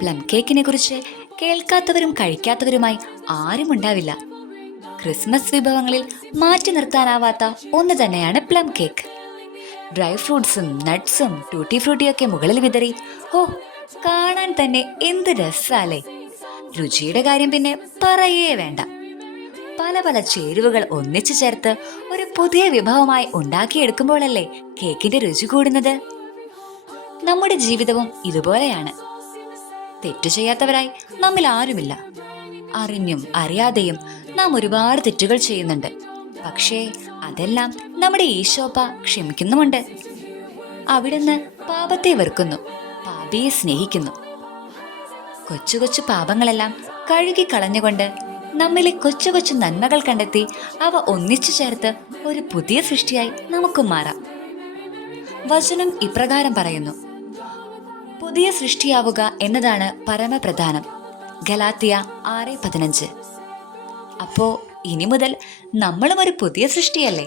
Plum കേക്കിനെ കുറിച്ച് കേൾക്കാത്തവരും കഴിക്കാത്തവരുമായി ആരും ഉണ്ടാവില്ല. ക്രിസ്മസ് വിഭവങ്ങളിൽ മാറ്റി നിർത്താനാവാത്ത ഒന്ന് തന്നെയാണ് പ്ലം കേക്ക്. ഡ്രൈ ഫ്രൂട്ട്സും നട്ട്സും ടൂട്ടി ഫ്രൂട്ടിയൊക്കെ മുകളിൽ വിതറി, ഓ, കാണാൻ തന്നെ എന്ത് രസാലേ. രുചിയുടെ കാര്യം പിന്നെ പറയേ വേണ്ട. പല പല ചേരുവകൾ ഒന്നിച്ചു ചേർത്ത് ഒരു പുതിയ വിഭവമായി ഉണ്ടാക്കിയെടുക്കുമ്പോഴല്ലേ കേക്കിന്റെ രുചി കൂടുന്നത്. നമ്മുടെ ജീവിതവും ഇതുപോലെയാണ്. തെറ്റു ചെയ്യാത്തവരായി നമ്മിൽ ആരുമില്ല. അറിഞ്ഞും അറിയാതെയും നാം ഒരുപാട് തെറ്റുകൾ ചെയ്യുന്നുണ്ട്. പക്ഷേ അതെല്ലാം നമ്മുടെ ഈശോപ്പ ക്ഷമിക്കുന്നുമുണ്ട്. അവിടുന്ന് പാപത്തെ വെറുക്കുന്നു, പാപിയെ സ്നേഹിക്കുന്നു. കൊച്ചു കൊച്ചു പാപങ്ങളെല്ലാം കഴുകി കളഞ്ഞുകൊണ്ട് നമ്മിലെ കൊച്ചു കൊച്ചു നന്മകൾ കണ്ടെത്തി അവ ഒന്നിച്ചു ചേർത്ത് ഒരു പുതിയ സൃഷ്ടിയായി നമുക്കും മാറാം. വചനം ഇപ്രകാരം പറയുന്നു: പുതിയ സൃഷ്ടിയാവുക എന്നതാണ് പരമപ്രധാനം. ഗലാത്യ 6:15. അപ്പോ ഇനി മുതൽ നമ്മളും ഒരു പുതിയ സൃഷ്ടിയല്ലേ?